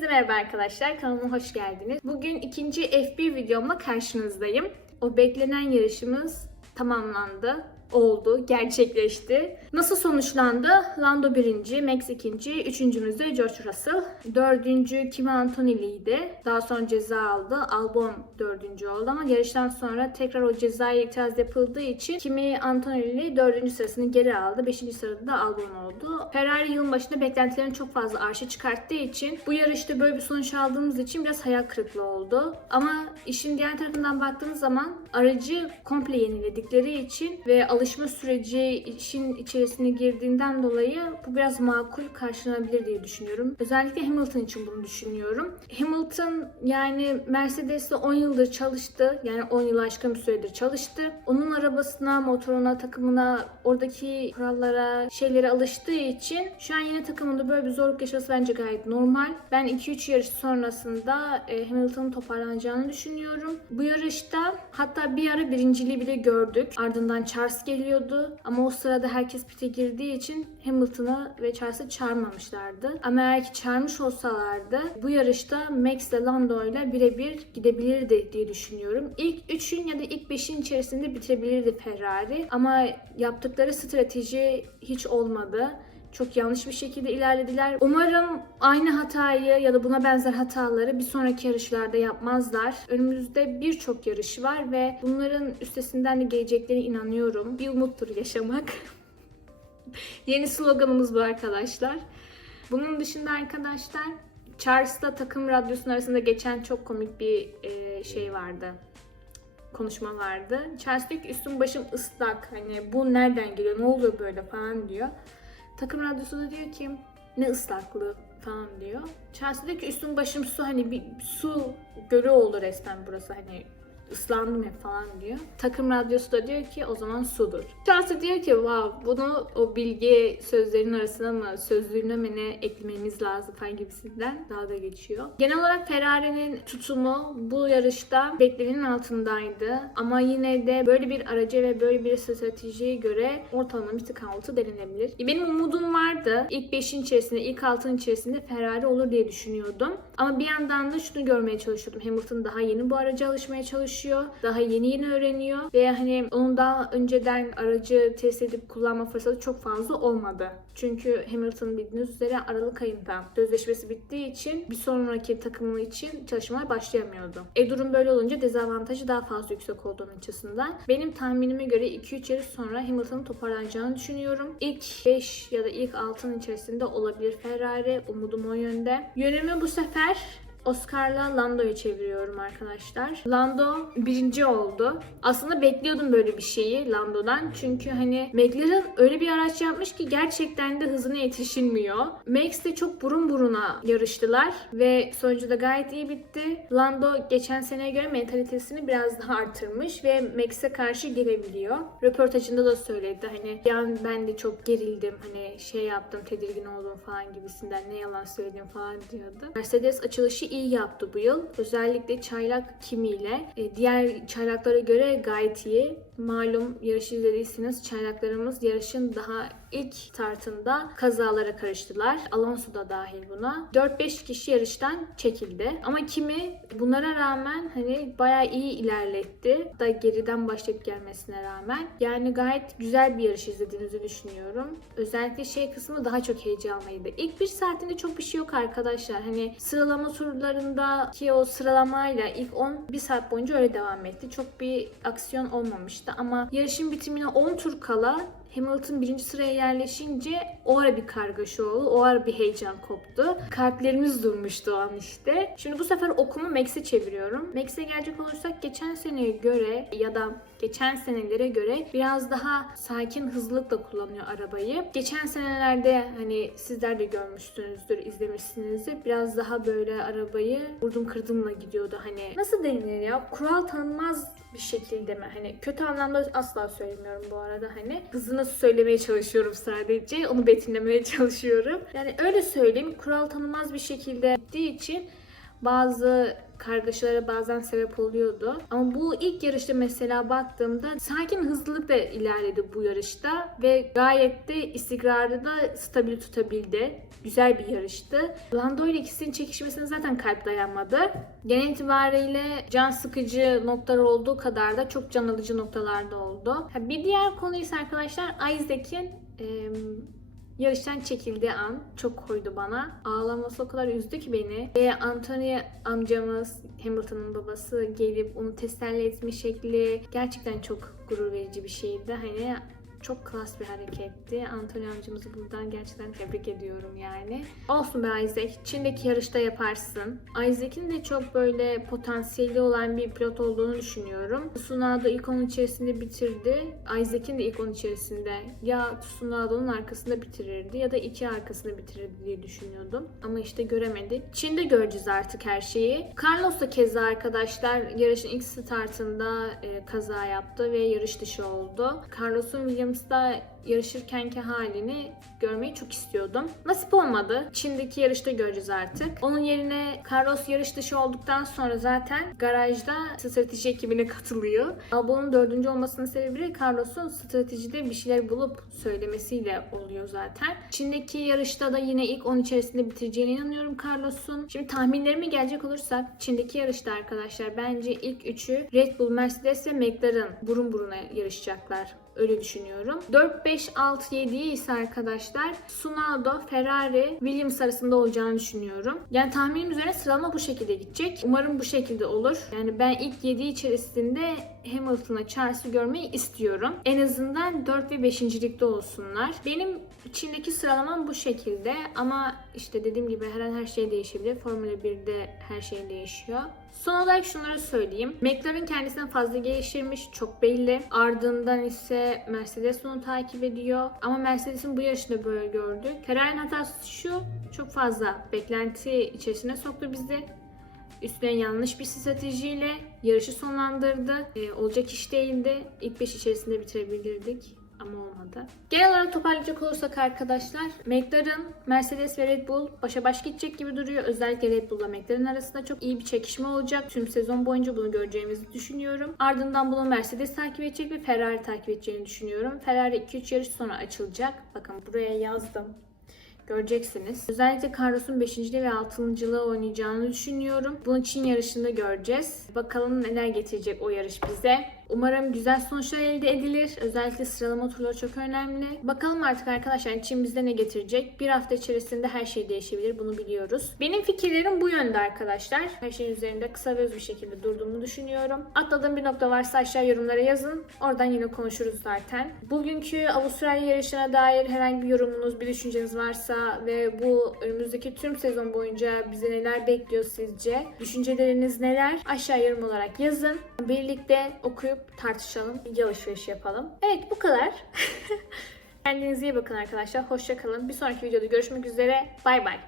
Hepinize merhaba arkadaşlar. Kanalıma hoş geldiniz. Bugün ikinci F1 videomla karşınızdayım. O beklenen yarışımız tamamlandı. Oldu, gerçekleşti. Nasıl sonuçlandı? Lando birinci, Max ikinci, üçüncümüz de George Russell. Dördüncü Kimi Antonelli'ydi. Daha sonra ceza aldı. Albon dördüncü oldu ama yarıştan sonra tekrar o cezaya itiraz yapıldığı için Kimi Antonelli dördüncü sırasını geri aldı. Beşinci sırada da Albon oldu. Ferrari yılın başında beklentilerin çok fazla arşa çıkarttığı için bu yarışta böyle bir sonuç aldığımız için biraz hayal kırıklığı oldu. Ama işin diğer tarafından baktığınız zaman aracı komple yeniledikleri için ve alışma süreci işin içerisine girdiğinden dolayı bu biraz makul karşılanabilir diye düşünüyorum. Özellikle Hamilton için bunu düşünüyorum. Hamilton yani Mercedes'te 10 yıldır çalıştı. Yani 10 yıl aşkın bir süredir çalıştı. Onun arabasına, motoruna, takımına, oradaki kurallara, şeylere alıştığı için şu an yeni takımında böyle bir zorluk yaşaması bence gayet normal. Ben 2-3 yarış sonrasında e, Hamilton'ın toparlanacağını düşünüyorum. Bu yarışta hatta bir ara birinciliği bile gördük. Ardından Charles geliyordu. Ama o sırada herkes pite girdiği için Hamilton'ı ve Charles'ı çağırmamışlardı. Ama eğer ki çağırmış olsalardı bu yarışta Max ile Lando ile birebir gidebilirdi diye düşünüyorum. İlk 3'ün ya da ilk 5'in içerisinde bitirebilirdi Ferrari. Ama yaptıkları strateji hiç olmadı. Çok yanlış bir şekilde ilerlediler. Umarım aynı hatayı ya da buna benzer hataları bir sonraki yarışlarda yapmazlar. Önümüzde birçok yarış var ve bunların üstesinden de geleceklerine inanıyorum. Bir umuttur yaşamak. Yeni sloganımız bu arkadaşlar. Bunun dışında arkadaşlar Charles'la takım radyosunun arasında geçen çok komik bir e, şey vardı konuşma vardı. Charles diyor ki üstüm başım ıslak. Hani bu nereden geliyor? Ne oluyor böyle falan diyor. Takım radyosu da diyor ki ne ıslaklığı falan diyor. Charles diyor ki üstüm başım su hani bir su gölü oldu resmen burası hani ıslandım hep falan diyor. Takım radyosu da diyor ki o zaman sudur. Da diyor ki wow bunu o bilgi sözlerinin arasına mı sözlüğüne mi ne eklememiz lazım falan gibisinden dalga geçiyor. Genel olarak Ferrari'nin tutumu bu yarışta beklenenin altındaydı. Ama yine de böyle bir araca ve böyle bir stratejiye göre ortalama bir tık altı denilebilir. Benim umudum vardı. İlk 5'in içerisinde, ilk 6'ın içerisinde Ferrari olur diye düşünüyordum. Ama bir yandan da şunu görmeye çalışıyordum. Hamilton daha yeni bu araca alışmaya çalışıyor. Daha yeni yeni öğreniyor. Ve hani onun daha önceden aracı test edip kullanma fırsatı çok fazla olmadı. Çünkü Hamilton bildiğiniz üzere Aralık ayında sözleşmesi bittiği için bir sonraki takımı için çalışmaya başlayamıyordu. E durum böyle olunca dezavantajı daha fazla yüksek olduğunun açısından. Benim tahminime göre 2-3 yarış sonra Hamilton'ın toparlanacağını düşünüyorum. İlk 5 ya da ilk 6'nın içerisinde olabilir Ferrari. Umudum o yönde. Yönümü bu sefer Oscar'la Lando'yu çeviriyorum arkadaşlar. Lando birinci oldu. Aslında bekliyordum böyle bir şeyi Lando'dan. Çünkü hani McLaren öyle bir araç yapmış ki gerçekten de hızına yetişilmiyor. Max de çok burun buruna yarıştılar ve sonucu da gayet iyi bitti. Lando geçen seneye göre mentalitesini biraz daha artırmış ve Max'e karşı gelebiliyor. Röportajında da söyledi hani yani ben de çok gerildim hani şey yaptım tedirgin oldum falan gibisinden ne yalan söyledim falan diyordu. Mercedes açılışı iyi yaptı bu yıl. Özellikle çaylak kimiyle e, diğer çaylaklara göre gayet iyi. Malum yarışı izlediyseniz çaylaklarımız yarışın daha ilk startında kazalara karıştılar. Alonso da dahil buna. 4-5 kişi yarıştan çekildi. Ama kimi bunlara rağmen hani bayağı iyi ilerletti. Da geriden başlayıp gelmesine rağmen. Yani gayet güzel bir yarış izlediğinizi düşünüyorum. Özellikle şey kısmı daha çok heyecanlıydı. İlk bir saatinde çok bir şey yok arkadaşlar. Hani sıralama turlarındaki o sıralamayla ilk 10 bir saat boyunca öyle devam etti. Çok bir aksiyon olmamıştı ama yarışın bitimine 10 tur kala Hamilton birinci sıraya yerleşince o ara bir kargaşa oldu. O ara bir heyecan koptu. Kalplerimiz durmuştu o an işte. Şimdi bu sefer okumu Max'e çeviriyorum. Max'e gelecek olursak geçen seneye göre ya da geçen senelere göre biraz daha sakin hızlılıkla kullanıyor arabayı. Geçen senelerde hani sizler de görmüşsünüzdür, izlemişsinizdir. Biraz daha böyle arabayı vurdum kırdımla gidiyordu. Hani nasıl denilir ya? Kural tanınmaz bir şekilde mi? Hani kötü anlamda asla söylemiyorum bu arada hani. Hızını söylemeye çalışıyorum sadece. Onu betimlemeye çalışıyorum. Yani öyle söyleyeyim. Kural tanımaz bir şekilde gittiği için bazı kargaşalara bazen sebep oluyordu. Ama bu ilk yarışta mesela baktığımda sakin hızlılık da ilerledi bu yarışta ve gayet de istikrarı da stabil tutabildi. Güzel bir yarıştı. Lando ile ikisinin çekişmesine zaten kalp dayanmadı. Genel itibariyle can sıkıcı noktalar olduğu kadar da çok can alıcı noktalarda oldu. Bir diğer konu ise arkadaşlar Isaac'in yarıştan çekildiği an çok koydu bana. Ağlaması o kadar üzdü ki beni. Ve Anthony amcamız Hamilton'ın babası gelip onu teselli etme şekli gerçekten çok gurur verici bir şeydi. Hani çok klas bir hareketti. Anthony amcamızı buradan gerçekten tebrik ediyorum yani. Olsun be Isaac. Çin'deki yarışta yaparsın. Isaac'in de çok böyle potansiyeli olan bir pilot olduğunu düşünüyorum. Tsunoda ilk onun içerisinde bitirdi. Isaac'in de ilk onun içerisinde ya Tsunoda'nın arkasında bitirirdi ya da iki arkasında bitirirdi diye düşünüyordum. Ama işte göremedik. Çin'de göreceğiz artık her şeyi. Carlos da keza arkadaşlar yarışın ilk startında e, kaza yaptı ve yarış dışı oldu. Carlos'un Williams'da yarışırkenki halini görmeyi çok istiyordum. Nasip olmadı. Çin'deki yarışta göreceğiz artık. Onun yerine Carlos yarış dışı olduktan sonra zaten garajda strateji ekibine katılıyor. Albon'un dördüncü olmasının sebebi Carlos'un stratejide bir şeyler bulup söylemesiyle oluyor zaten. Çin'deki yarışta da yine ilk 10 içerisinde bitireceğine inanıyorum Carlos'un. Şimdi tahminlerime gelecek olursak Çin'deki yarışta arkadaşlar bence ilk üçü Red Bull, Mercedes ve McLaren burun buruna yarışacaklar. Öyle düşünüyorum. 4, 5, 6, 7'yi ise arkadaşlar Tsunoda, Ferrari, Williams arasında olacağını düşünüyorum. Yani tahminim üzerine sıralama bu şekilde gidecek. Umarım bu şekilde olur. Yani ben ilk 7 içerisinde Hamilton'a Charles'ı görmeyi istiyorum. En azından 4 ve 5. ligde olsunlar. Benim içindeki sıralamam bu şekilde ama işte dediğim gibi her an her şey değişebilir. Formula 1'de her şey değişiyor. Son olarak şunları söyleyeyim. McLaren kendisini fazla geliştirmiş, çok belli. Ardından ise Mercedes onu takip ediyor. Ama Mercedes'in bu yarışında böyle gördük. Ferrari'nin hatası şu, çok fazla beklenti içerisine soktu bizi. Üstüne yanlış bir stratejiyle yarışı sonlandırdı. Ee, olacak iş değildi. İlk 5 içerisinde bitirebilirdik ama olmadı. Genel olarak toparlayacak olursak arkadaşlar McLaren, Mercedes ve Red Bull başa baş gidecek gibi duruyor. Özellikle Red Bull'la McLaren arasında çok iyi bir çekişme olacak. Tüm sezon boyunca bunu göreceğimizi düşünüyorum. Ardından bunu Mercedes takip edecek ve Ferrari takip edeceğini düşünüyorum. Ferrari 2-3 yarış sonra açılacak. Bakın buraya yazdım. Göreceksiniz. Özellikle Carlos'un 5. ve 6. oynayacağını düşünüyorum. Bunu Çin yarışında göreceğiz. Bakalım neler getirecek o yarış bize. Umarım güzel sonuçlar elde edilir. Özellikle sıralama turları çok önemli. Bakalım artık arkadaşlar Çin bize ne getirecek. Bir hafta içerisinde her şey değişebilir. Bunu biliyoruz. Benim fikirlerim bu yönde arkadaşlar. Her şeyin üzerinde kısa ve öz bir şekilde durduğumu düşünüyorum. Atladığım bir nokta varsa aşağı yorumlara yazın. Oradan yine konuşuruz zaten. Bugünkü Avustralya yarışına dair herhangi bir yorumunuz, bir düşünceniz varsa ve bu önümüzdeki tüm sezon boyunca bize neler bekliyor sizce? Düşünceleriniz neler? Aşağı yorum olarak yazın. Birlikte okuyup tartışalım, bilgi alışverişi yapalım. Evet bu kadar. Kendinize iyi bakın arkadaşlar. Hoşça kalın. Bir sonraki videoda görüşmek üzere. Bay bay.